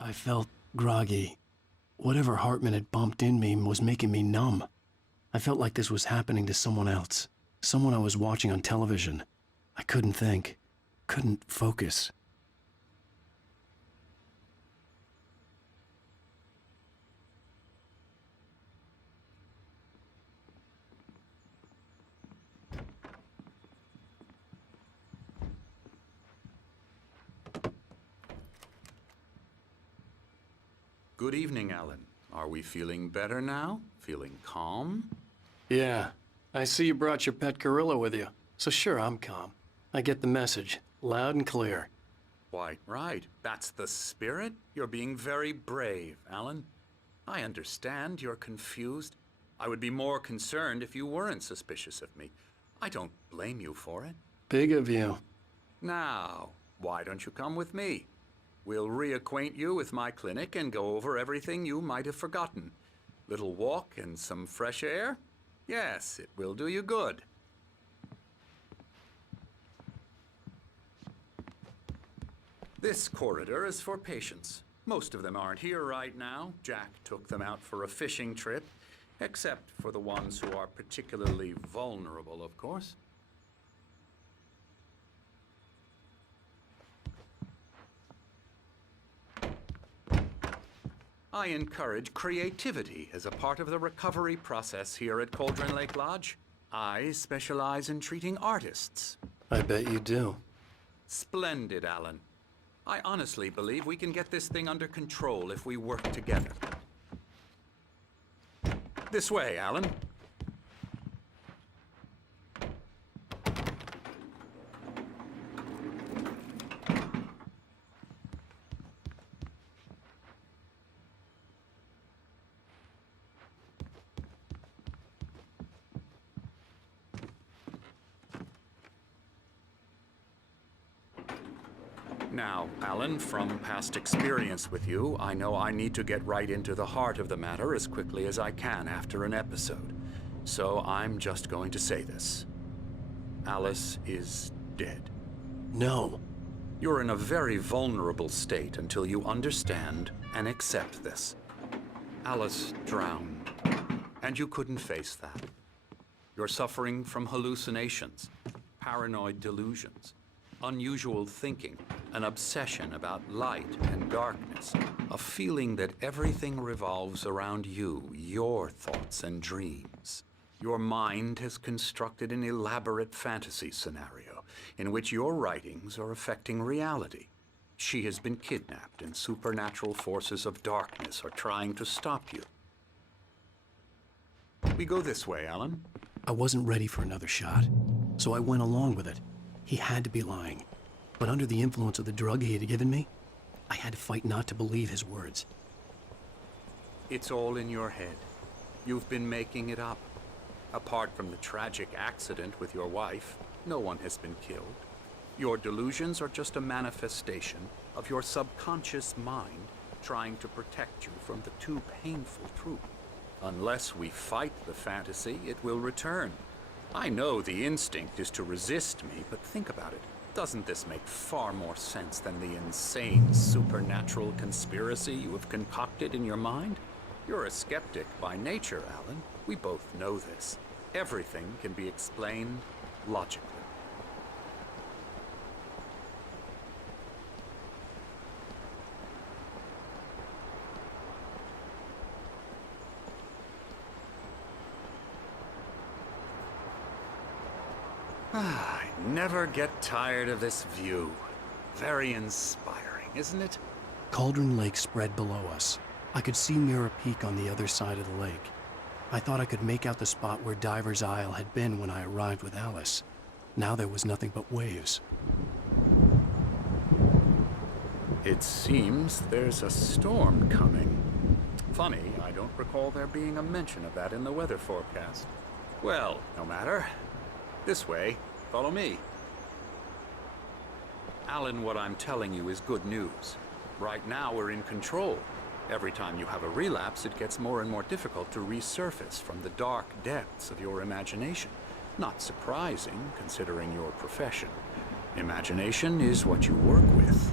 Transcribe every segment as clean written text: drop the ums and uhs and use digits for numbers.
I felt groggy. Whatever Hartman had bumped in me was making me numb. I felt like this was happening to someone else. Someone I was watching on television. I couldn't think. Couldn't focus. Good evening, Alan. Are we feeling better now? Feeling calm? Yeah. I see you brought your pet gorilla with you. So sure, I'm calm. I get the message. Loud and clear. Quite right. That's the spirit. You're being very brave, Alan. I understand you're confused. I would be more concerned if you weren't suspicious of me. I don't blame you for it. Big of you. Now, why don't you come with me? We'll reacquaint you with my clinic and go over everything you might have forgotten. Little walk and some fresh air? Yes, it will do you good. This corridor is for patients. Most of them aren't here right now. Jack took them out for a fishing trip, except for the ones who are particularly vulnerable, of course. I encourage creativity as a part of the recovery process here at Cauldron Lake Lodge. I specialize in treating artists. I bet you do. Splendid, Alan. I honestly believe we can get this thing under control if we work together. This way, Alan. Now, Alan, from past experience with you, I know I need to get right into the heart of the matter as quickly as I can after an episode. So I'm just going to say this. Alice is dead. No. You're in a very vulnerable state until you understand and accept this. Alice drowned, and you couldn't face that. You're suffering from hallucinations, paranoid delusions, unusual thinking, an obsession about light and darkness, a feeling that everything revolves around you, your thoughts and dreams. Your mind has constructed an elaborate fantasy scenario in which your writings are affecting reality. She has been kidnapped and supernatural forces of darkness are trying to stop you. We go this way, Alan. I wasn't ready for another shot, so I went along with it. He had to be lying. But under the influence of the drug he had given me, I had to fight not to believe his words. It's all in your head. You've been making it up. Apart from the tragic accident with your wife, no one has been killed. Your delusions are just a manifestation of your subconscious mind trying to protect you from the too painful truth. Unless we fight the fantasy, it will return. I know the instinct is to resist me, but think about it. Doesn't this make far more sense than the insane supernatural conspiracy you have concocted in your mind? You're a skeptic by nature, Alan. We both know this. Everything can be explained logically. I never get tired of this view. Very inspiring, isn't it? Cauldron Lake spread below us. I could see Mirror Peak on the other side of the lake. I thought I could make out the spot where Diver's Isle had been when I arrived with Alice. Now there was nothing but waves. It seems there's a storm coming. Funny, I don't recall there being a mention of that in the weather forecast. Well, no matter. This way. Follow me. Alan, what I'm telling you is good news. Right now, we're in control. Every time you have a relapse, it gets more and more difficult to resurface from the dark depths of your imagination. Not surprising, considering your profession. Imagination is what you work with.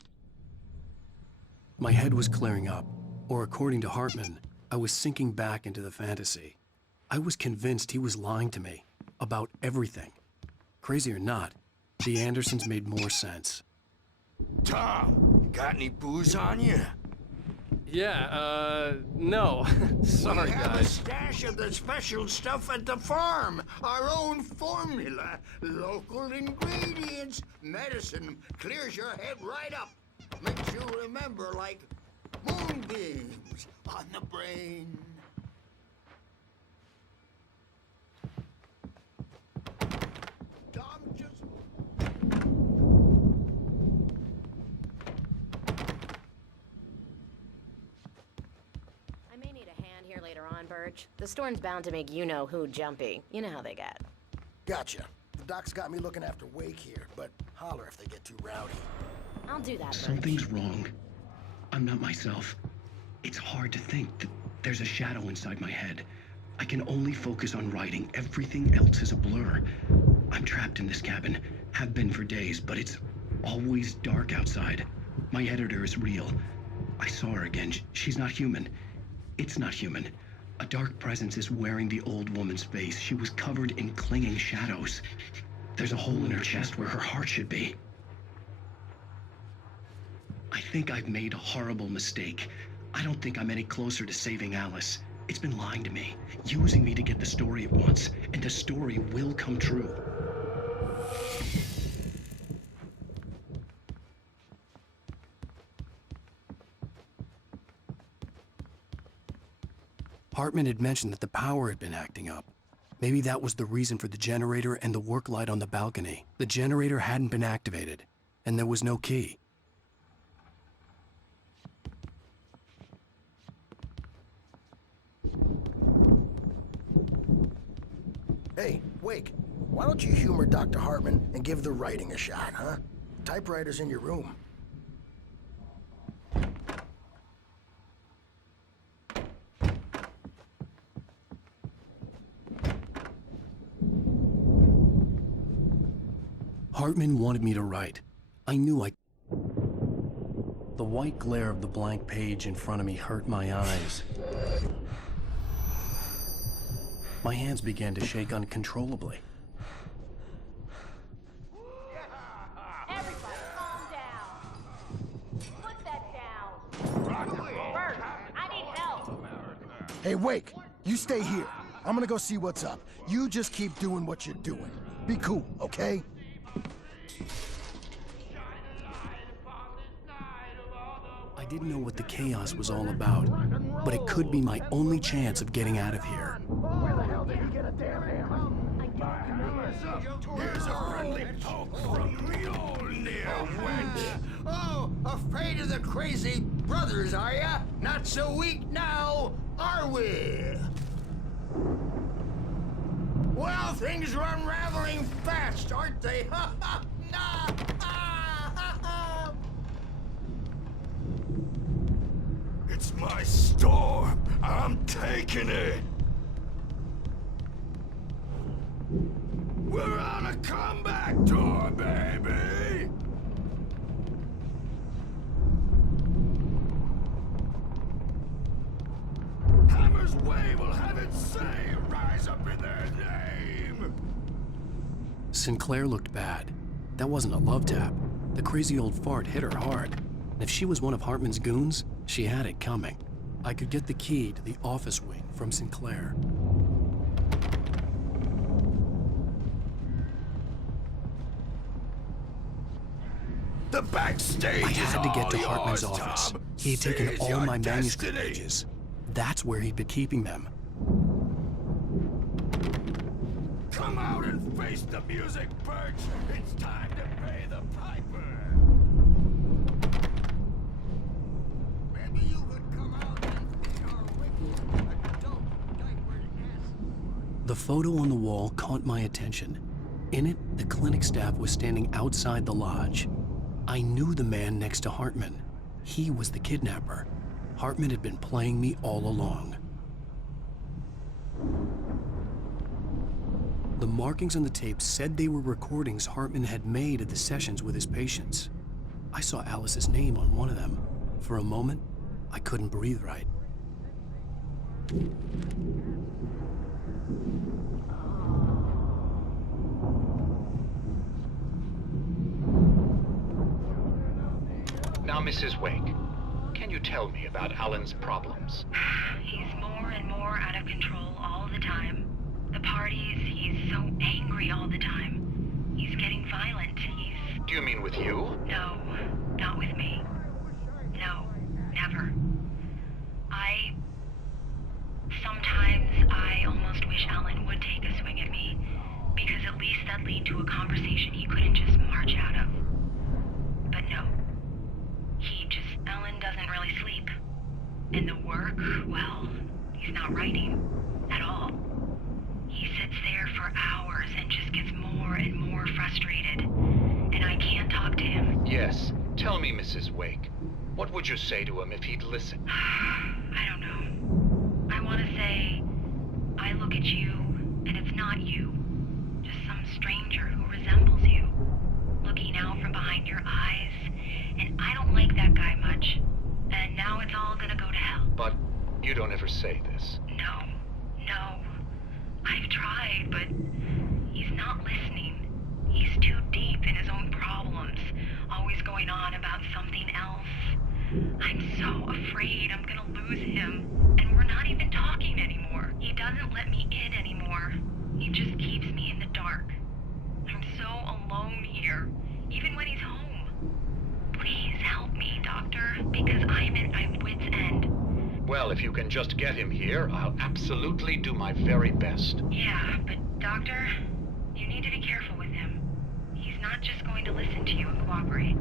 My head was clearing up, or according to Hartman, I was sinking back into the fantasy. I was convinced he was lying to me about everything. Crazy or not, the Andersons made more sense. Tom, got any booze on you? Yeah, no. Sorry, We have a guys. stash of the special stuff at the farm. Our own formula. Local ingredients. Medicine clears your head right up. Makes you remember like moonbeams on the brain. Tom just... I may need a hand here later on, Birch. The storm's bound to make you-know-who jumpy. You know how they get. Gotcha. The doc's got me looking after Wake here, but holler if they get too rowdy. I'll do that, Birch. Something's wrong. I'm not myself. It's hard to think that there's a shadow inside my head. I can only focus on writing. Everything else is a blur. I'm trapped in this cabin. Have been for days, but it's always dark outside. My editor is real. I saw her again. She's not human. It's not human. A dark presence is wearing the old woman's face. She was covered in clinging shadows. There's a hole in her chest where her heart should be. I think I've made a horrible mistake. I don't think I'm any closer to saving Alice. It's been lying to me, using me to get the story it wants, and the story will come true. Hartman had mentioned that the power had been acting up. Maybe that was the reason for the generator and the work light on the balcony. The generator hadn't been activated, and there was no key. Hey, Wake, why don't you humor Dr. Hartman and give the writing a shot, huh? Typewriter's in your room. Hartman wanted me to write. I knew I... The white glare of the blank page in front of me hurt my eyes. My hands began to shake uncontrollably. Everybody, calm down. Put that down. Bert, I need help. Hey, Wake, you stay here. I'm gonna go see what's up. You just keep doing what you're doing. Be cool, okay? I didn't know what the chaos was all about, but it could be my only chance of getting out of here. Where the hell did he get a damn hammer? Here's a friendly poke from Mjolnir, wench. Oh, afraid of the crazy brothers, are ya? Not so weak now, are we? Well, things are unraveling fast, aren't they? Ha ha! Nah! Ah, ha, ha. It's my storm. I'm taking it. We're on a comeback tour, baby. Hammer's Way will have its say rise up in their name. Sinclair looked bad. That wasn't a love tap. The crazy old fart hit her hard. And if she was one of Hartman's goons, she had it coming. I could get the key to the office wing from Sinclair. The backstage I is had to get to all Hartman's yours, office. Tom. He had taken Seize all your my manuscript destiny. pages. That's where he'd been keeping them. Come out and face the music, Birch. It's time to pay the piper. Maybe you could come out and feed our wicked adult diapered ass. The photo on the wall caught my attention. In it, the clinic staff was standing outside the lodge. I knew the man next to Hartman. He was the kidnapper. Hartman had been playing me all along. The markings on the tape said they were recordings Hartman had made at the sessions with his patients. I saw Alice's name on one of them. For a moment, I couldn't breathe right. Now, Mrs. Wake, can you tell me about Alan's problems? He's more and more out of control all the time. The parties, he's so angry all the time. He's getting violent. Do you mean with you? No, not with me. No, never. Sometimes I almost wish Alan would take a swing at me, because at least that'd lead to a conversation he couldn't just march out of. But no. Alan doesn't really sleep. And the work, well, he's not writing at all. He sits there for hours and just gets more and more frustrated. And I can't talk to him. Yes. Tell me, Mrs. Wake. What would you say to him if he'd listen? I don't know. I want to say, I look at you, and it's not you. Just some stranger who resembles you. Looking out from behind your eyes. And I don't like that guy much. And now it's all gonna go to hell. But you don't ever say this. No. I've tried, but he's not listening. He's too deep in his own problems, always going on about something else. I'm so afraid I'm gonna lose him, and we're not even talking anymore. He doesn't let me in anymore. He just keeps me in the dark. I'm so alone here, even when he's home. Please help me, Doctor, because I'm at my wit's end. Well, if you can just get him here, I'll absolutely do my very best. Yeah, but Doctor, you need to be careful with him. He's not just going to listen to you and cooperate.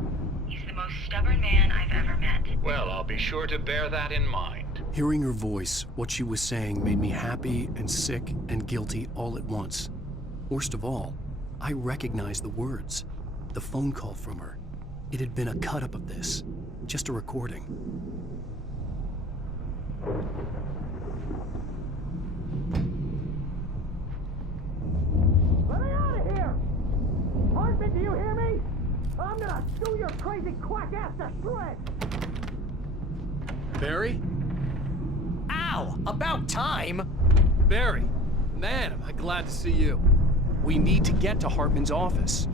He's the most stubborn man I've ever met. Well, I'll be sure to bear that in mind. Hearing her voice, what she was saying made me happy and sick and guilty all at once. Worst of all, I recognized the words. The phone call from her. It had been a cut-up of this. Just a recording. Let me out of here! Hartman, do you hear me? I'm gonna chew your crazy quack ass to shreds! Barry? Ow! About time! Barry! Man, am I glad to see you. We need to get to Hartman's office.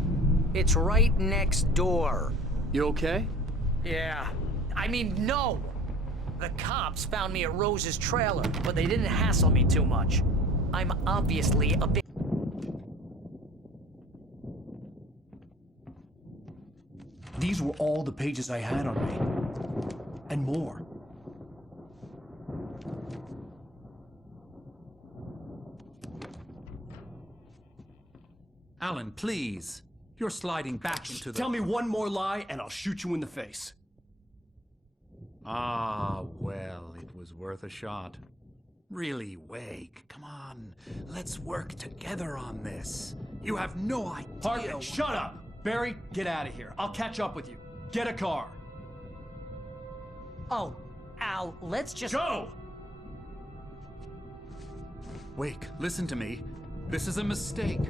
It's right next door. You okay? Yeah. I mean, no! The cops found me at Rose's trailer, but they didn't hassle me too much. I'm obviously a bit... These were all the pages I had on me. And more. Alan, please. You're sliding back into the... Tell me one more lie and I'll shoot you in the face. Ah, well, it was worth a shot. Really, Wake, come on. Let's work together on this. You have no idea... Hartman, shut up! Barry, get out of here. I'll catch up with you. Get a car. Oh, Al, let's just... Go! Wake, listen to me. This is a mistake.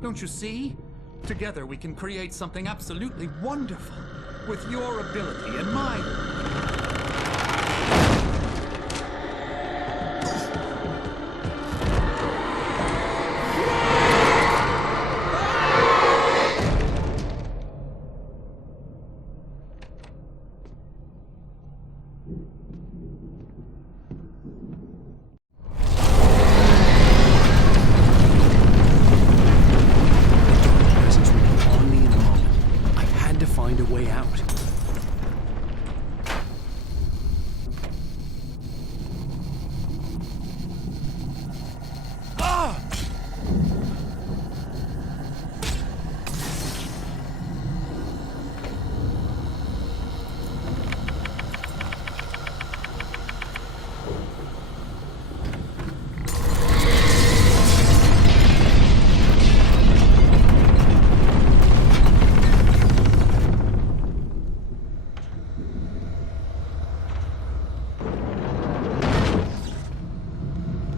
Don't you see? Together we can create something absolutely wonderful. With your ability and mine. Find a way out.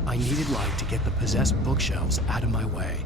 I needed light to get the possessed bookshelves out of my way.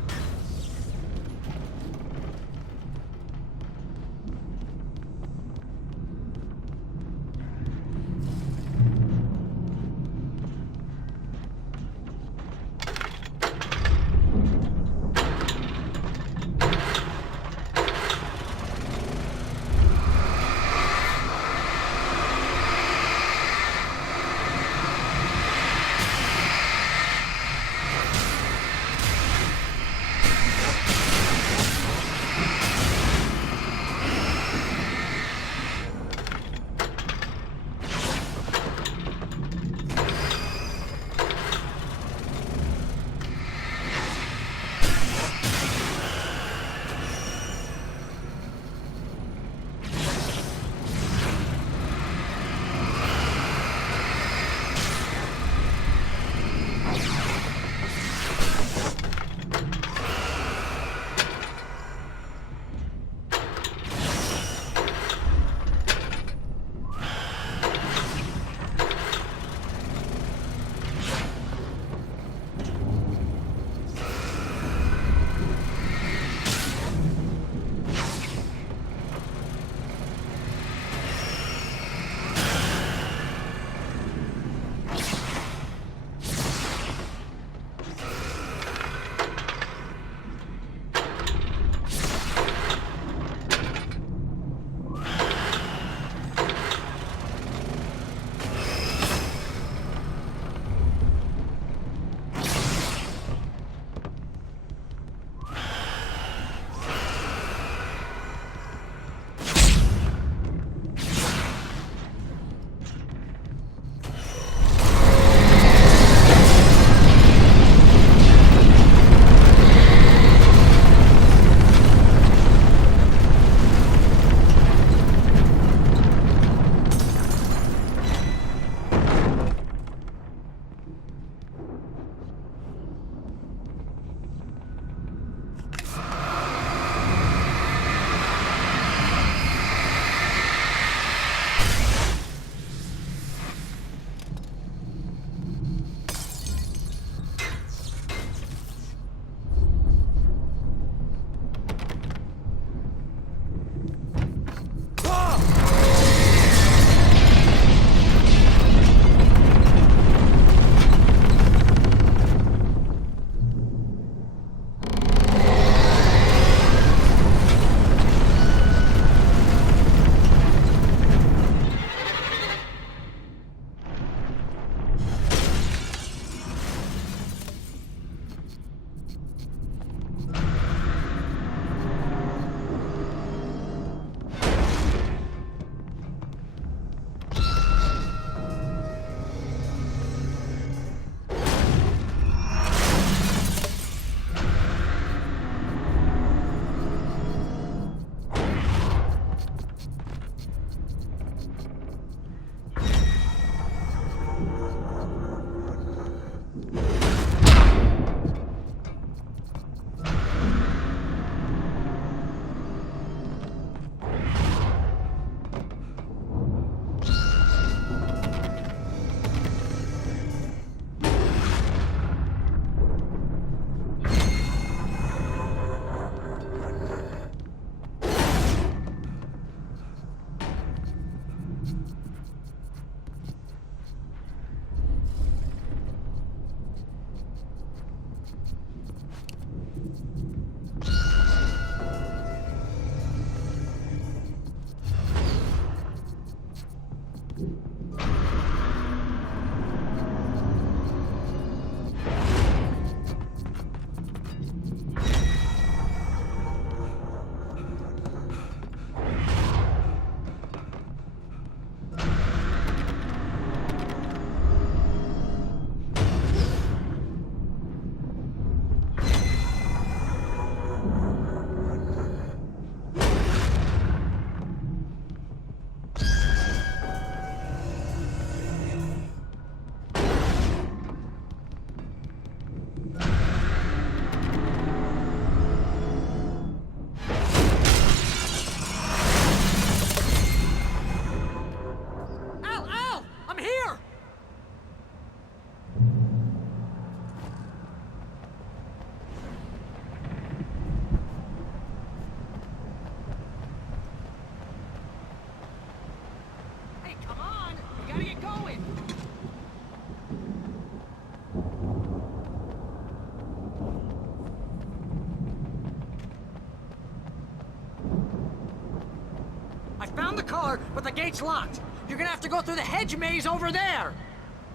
found the car, but the gate's locked. You're gonna have to go through the hedge maze over there.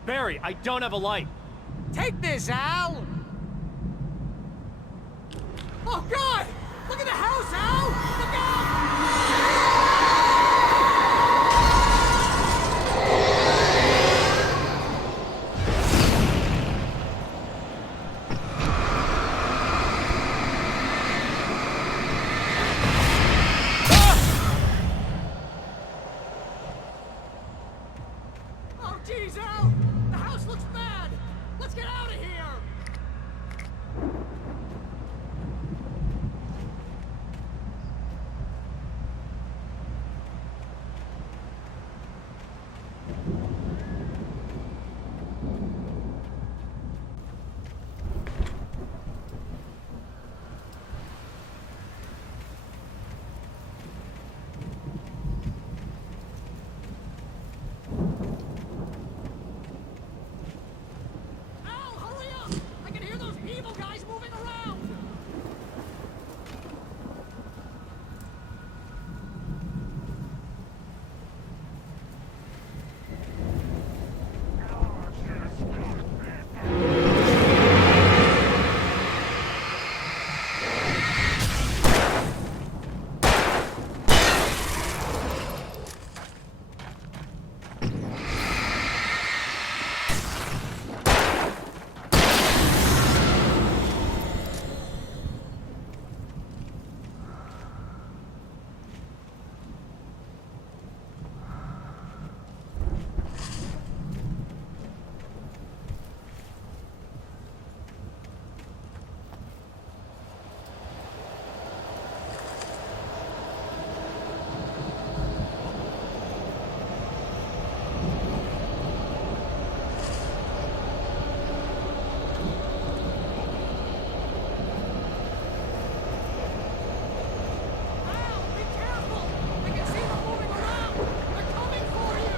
Barry, I don't have a light. Take this, Al! Oh, God! Look at the house, Al! Look out! Oh, geez, Al! The house looks bad! Let's get out of here! Al, hurry up! I can hear those evil guys moving around! Al, be careful! I can see them moving around! They're coming for you!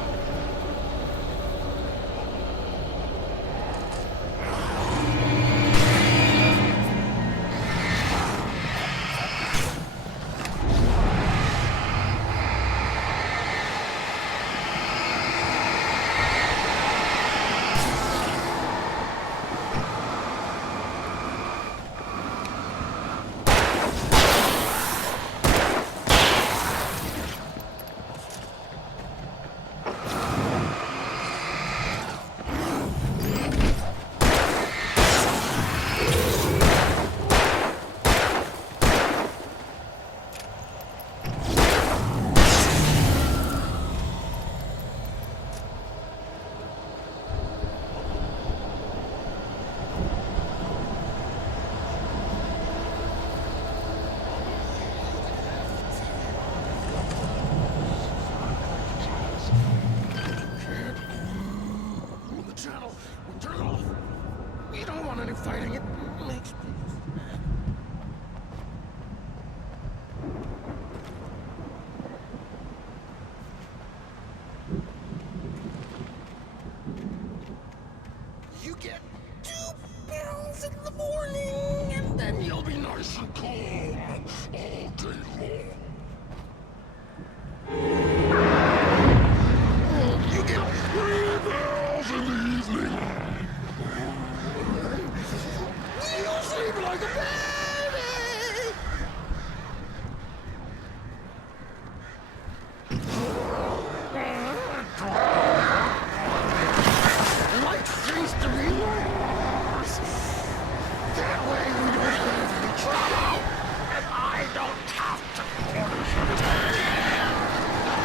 The channel. Turn it off. We don't want any fighting. It makes me... You get 2 pills in the morning, and then you'll be nice and calm all day long. You get 3 pills in the evening. You sleep like a baby. Life seems to be worse. That way we don't have any trouble, and I don't have to punish you.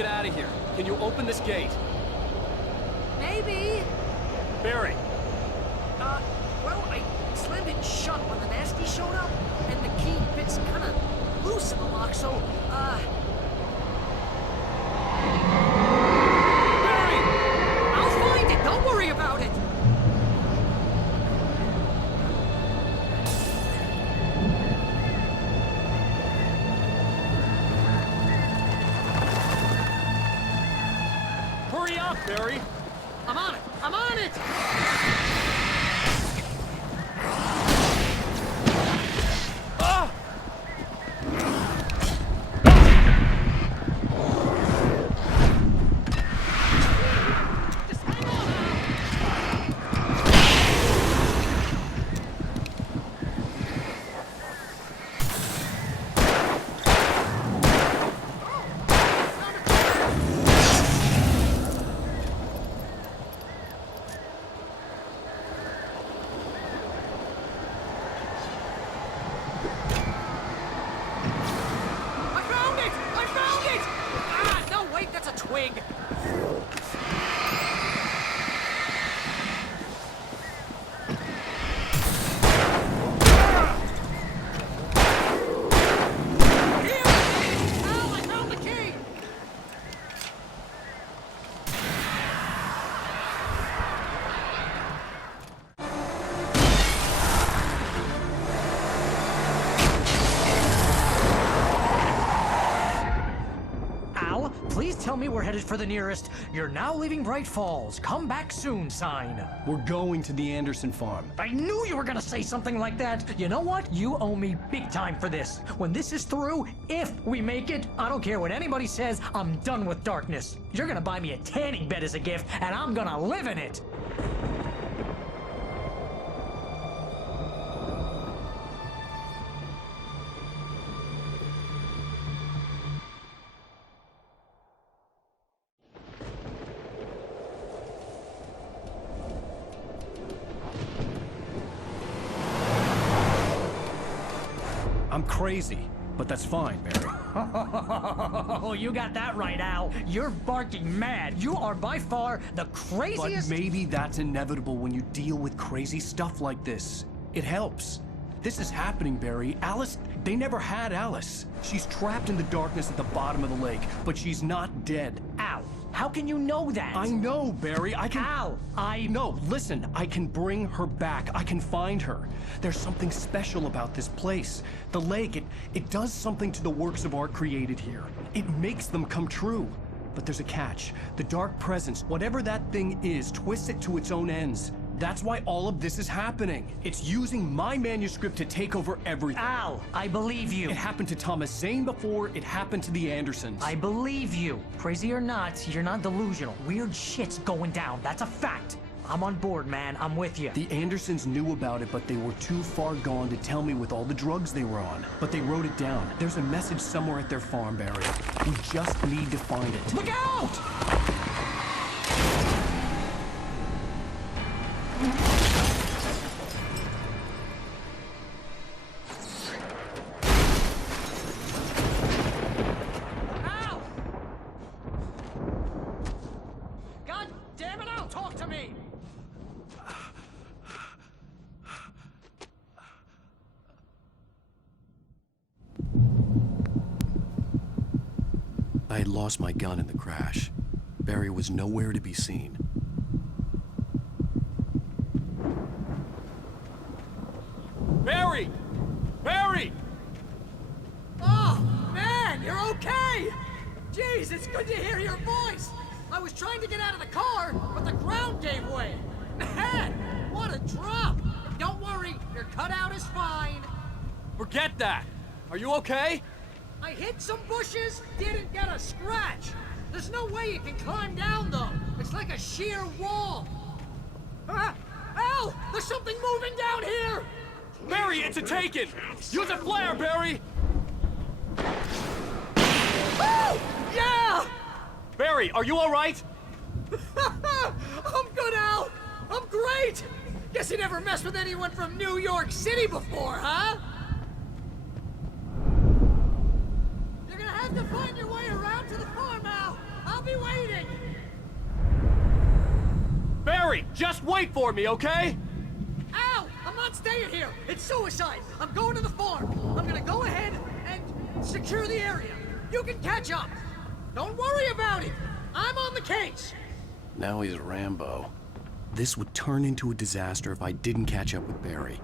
get out of here. Can you open this gate? Maybe. Barry! Well, I slammed it shut when the nasty showed up, and the key fits kind of loose in the lock, so, Barry! I'll find it, don't worry about it! Hurry up, Barry! I'm on it! I'm on it! Ah! Just hang on! I found it! I found it! Ah, no, wait, that's a twig. Here! Al, I found the key! Al, please tell me we're headed for the nearest "You're now leaving Bright Falls. Come back soon" sign. We're going to the Anderson farm. I knew you were gonna say something like that. You know what? You owe me big time for this. When this is through, if we make it, I don't care what anybody says, I'm done with darkness. You're gonna buy me a tanning bed as a gift, and I'm gonna live in it. I'm crazy, but that's fine, Barry. Oh, you got that right, Al. You're barking mad. You are by far the But craziest. maybe that's inevitable when you deal with crazy stuff like this. It helps. This is happening, Barry. Alice, they never had Alice. She's trapped in the darkness at the bottom of the lake, but she's not dead. Al, how can you know that? I know, Barry. I can... Al, No, listen. I can bring her back. I can find her. There's something special about this place. The lake, it does something to the works of art created here. It makes them come true. But there's a catch. The dark presence, whatever that thing is, twists it to its own ends. That's why all of this is happening. It's using my manuscript to take over everything. Al, I believe you. It happened to Thomas Zane before, it happened to the Andersons. I believe you. Crazy or not, you're not delusional. Weird shit's going down. That's a fact. I'm on board, man. I'm with you. The Andersons knew about it, but they were too far gone to tell me with all the drugs they were on. But they wrote it down. There's a message somewhere at their farm, Barry. We just need to find it. Look out! Al! God damn it, Al, talk to me! I had lost my gun in the crash. Barry was nowhere to be seen. Barry! Barry! Oh, man, you're okay! Jeez, it's good to hear your voice! I was trying to get out of the car, but the ground gave way! Man, what a drop! Don't worry, your cutout is fine. Forget that! Are you okay? I hit some bushes, didn't get a scratch. There's no way you can climb down, though. It's like a sheer wall. Ah! Al! There's something moving down here! Barry, it's a taken! Use a flare, Barry! Oh! Yeah! Barry, are you alright? I'm good, Al! I'm great! Guess you never messed with anyone from New York City before, huh? You're gonna have to find your way around to the farm, Al! Barry, just wait for me, okay? Al! I'm not staying here! It's suicide! I'm going to the farm! I'm gonna go ahead and secure the area. You can catch up! Don't worry about it! I'm on the case! Now he's Rambo. This would turn into a disaster if I didn't catch up with Barry.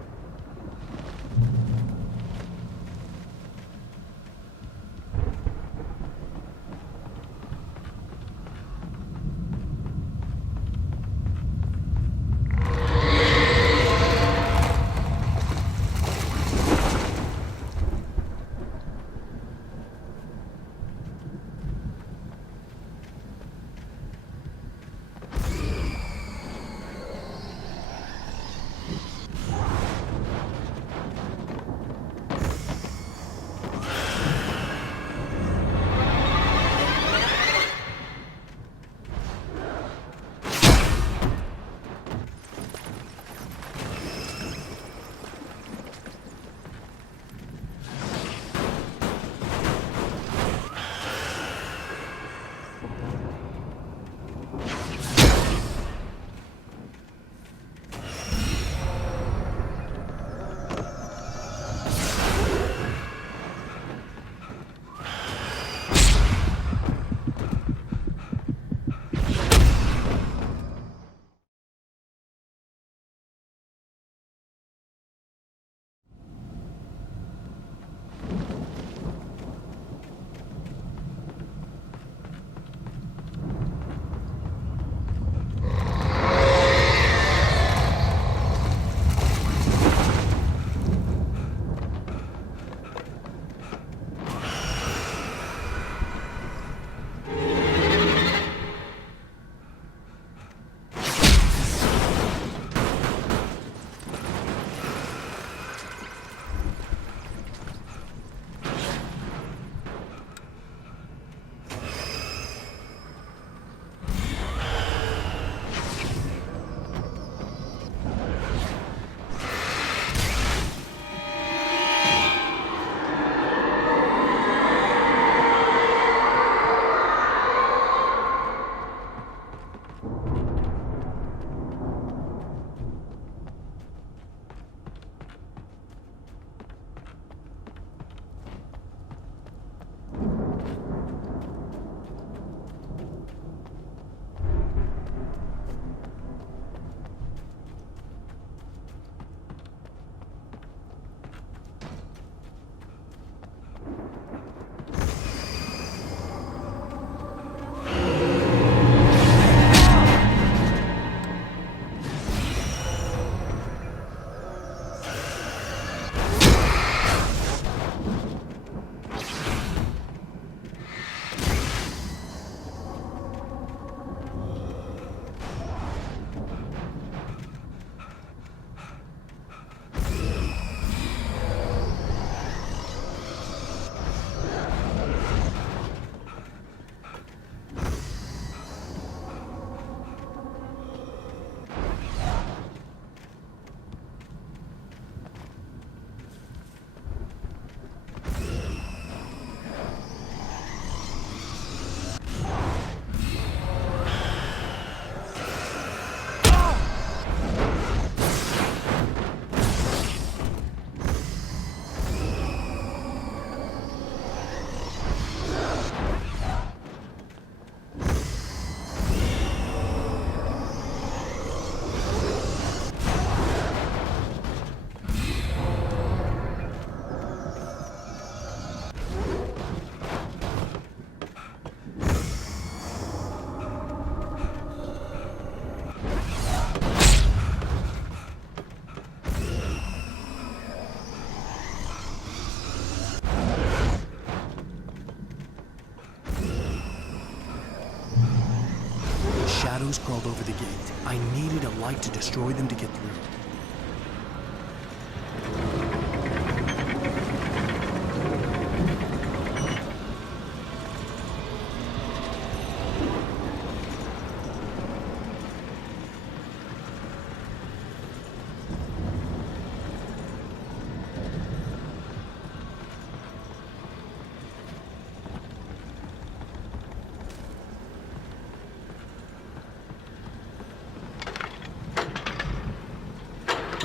Shadows crawled over the gate. I needed a light to destroy them to get through.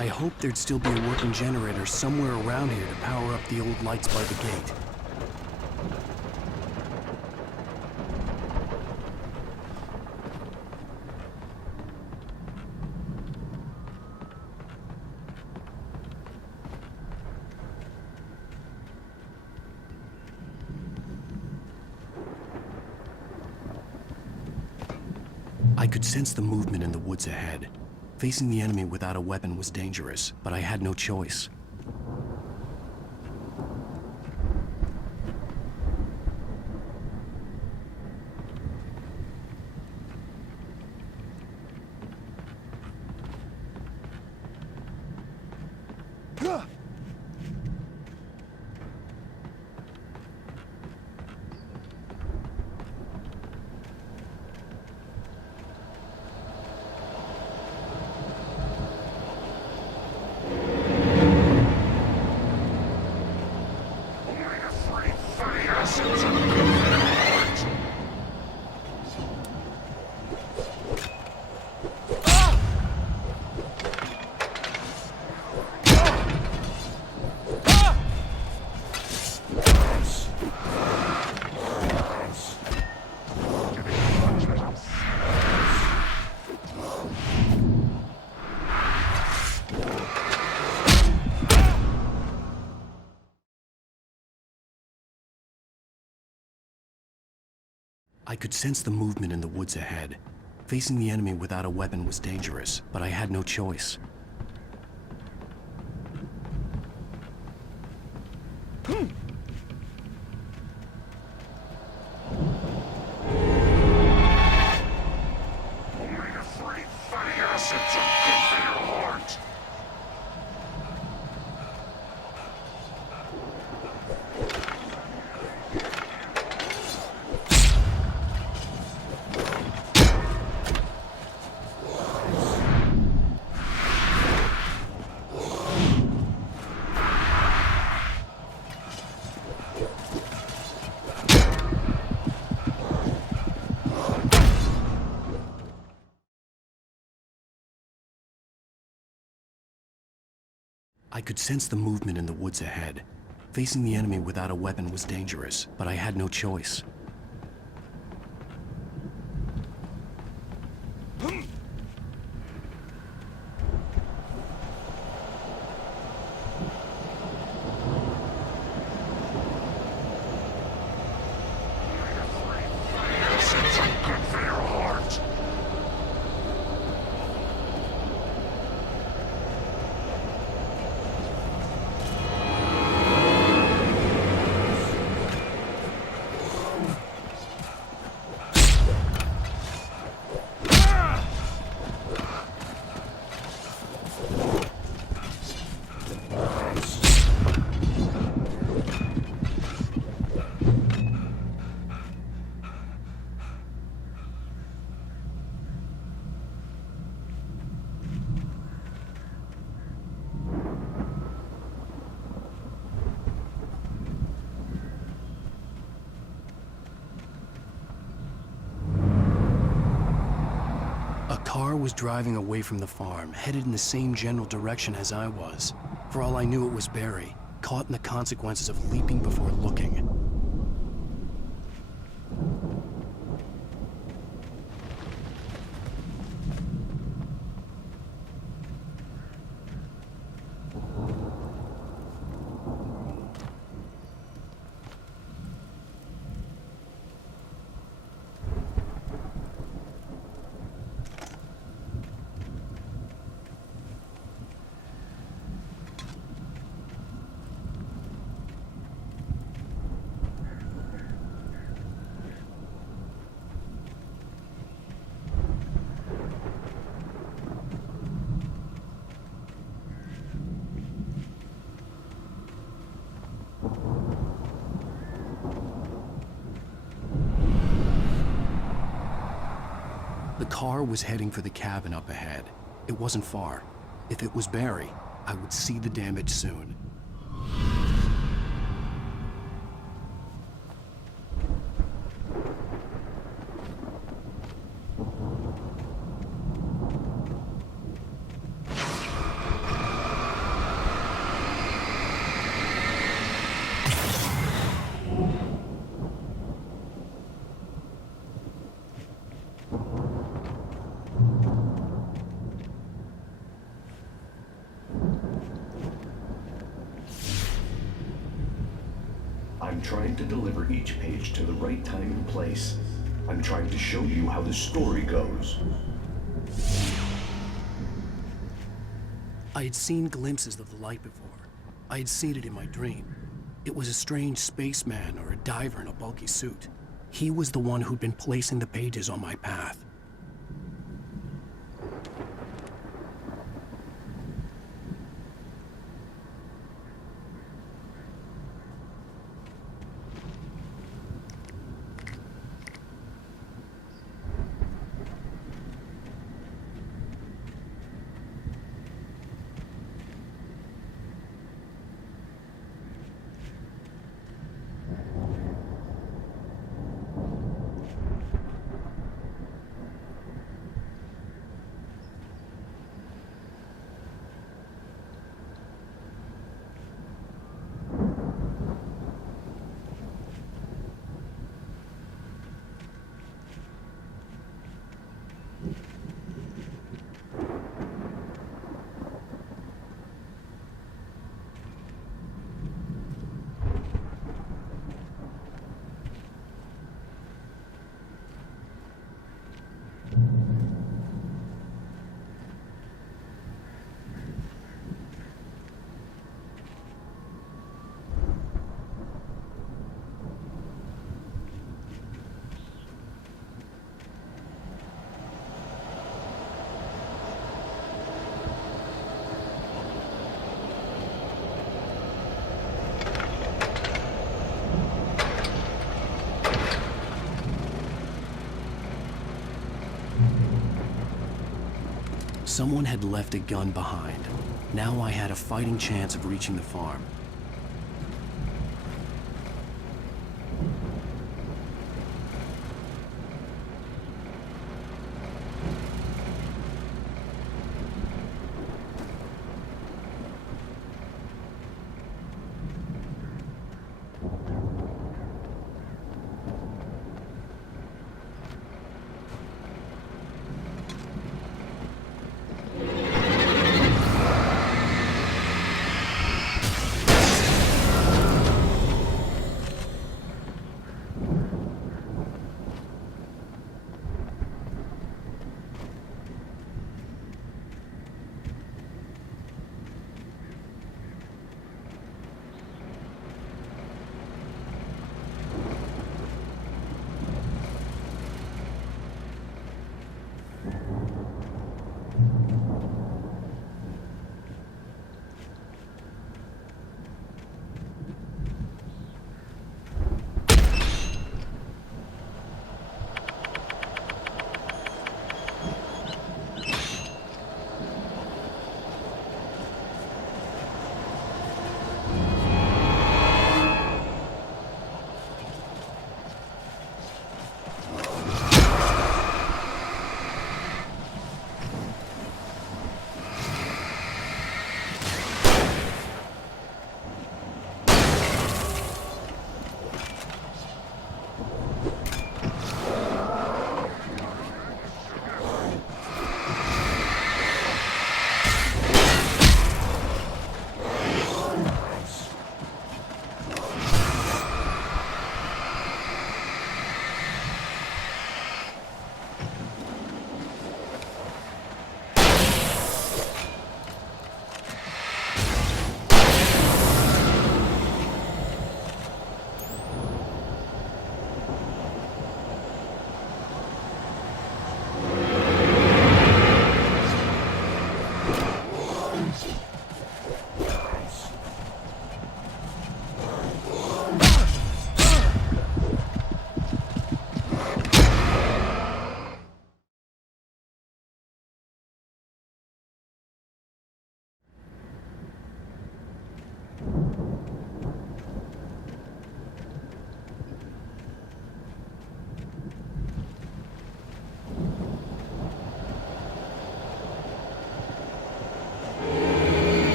I hoped there'd still be a working generator somewhere around here to power up the old lights by the gate. I could sense the movement in the woods ahead. Facing the enemy without a weapon was dangerous, but I had no choice. I could sense the movement in the woods ahead. Facing the enemy without a weapon was dangerous, but I had no choice. I could sense the movement in the woods ahead. Facing the enemy without a weapon was dangerous, but I had no choice. A car was driving away from the farm, headed in the same general direction as I was. For all I knew, it was Barry, caught in the consequences of leaping before looking. The car was heading for the cabin up ahead. It wasn't far. If it was Barry, I would see the damage soon. I'm trying to deliver each page to the right time and place. I'm trying to show you how the story goes. I had seen glimpses of the light before. I had seen it in my dream. It was a strange spaceman or a diver in a bulky suit. He was the one who'd been placing the pages on my path. Someone had left a gun behind. Now I had a fighting chance of reaching the farm.